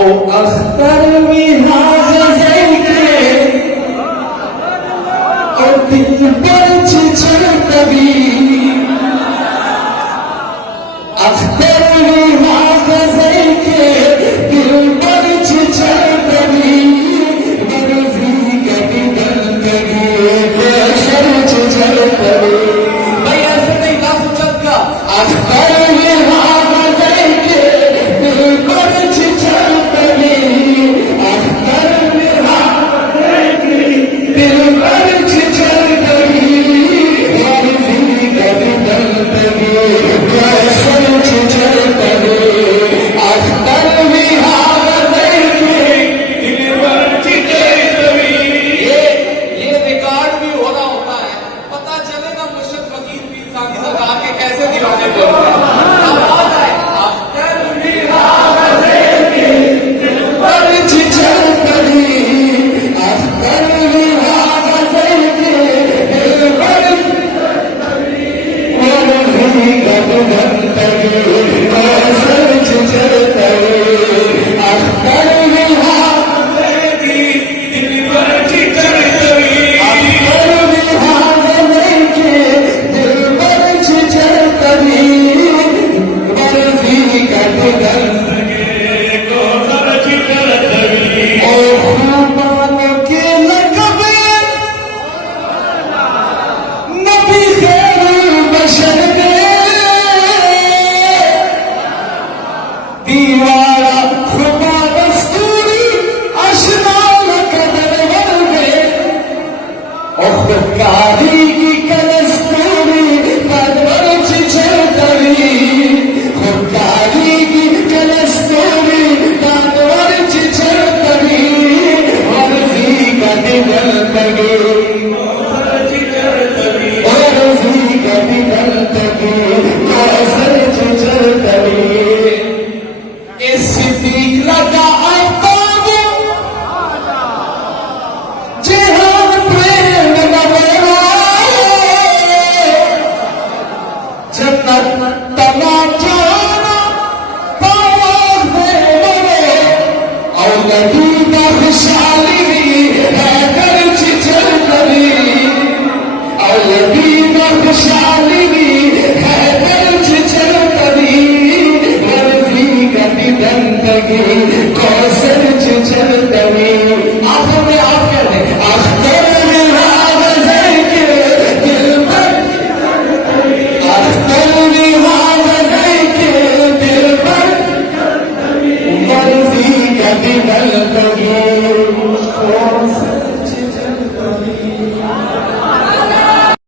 ओ अख्तर में हाज़िर के और दिल पर चिचर कभी अख्तर में हाज़िर के दिल पर चिचर कभी मर्जी कभी दल कभी बेशर चिचर कभी भाई ऐसे नहीं गा सुचत का अख्तर में हाज़िर के दिल पर चिचर कभी अख्तर में हाज़िर के दिल पर चिचर कभी मर्जी कभी दल कभी बेशर चिचर कभी अख्तर में हाज़िर के दिल पर चिचर कभी ये रिकॉर्ड भी हो रहा होता है पता चलेगा मुर्शिद फकीर पीर साकी तक आके कैसे दीवाने बोलते हैं आवाज आए अख्तर में हाज़िर के दिल पर चिचर कभी अख्तर में हाज़िर के दिल पर मर्जी कभी दल कभी बेशर चिचर कभी अख्तर में हाज़िर के दिल पर चिचर कभी अख्तर में हाज़िर के दिल पर चिचर कभी मर्जी कभी दल और खुबानों के लक़ब नबी खैरुल बशर ने दीवारा खुबा दस्तूरी अशना कदर में और खुदकारी की कलस्तूरी कदर चिचर कभी खुदकारी की कलस्तूरी कदर चिचर कभी मर्जी कभी दल कभी मर्जी कभी दल कभी कैसर चिचर कभी इस सिद्दीक लगा आफ्ताब जिहाद प्रेम नवेरा जन्नत तमाचाना पावाज दे मरे और नबी का खुशहाली है कर चिचर कभी और नबी का खुशहाली है कर चिचर कभी मर्जी कभी दल कभी कैसर चिचर कभी आखिर में आप कह रहे हैं अख्तर में हाज़िर के दिल पर अख्तर में हाज़िर के दिल पर मर्जी कभी दल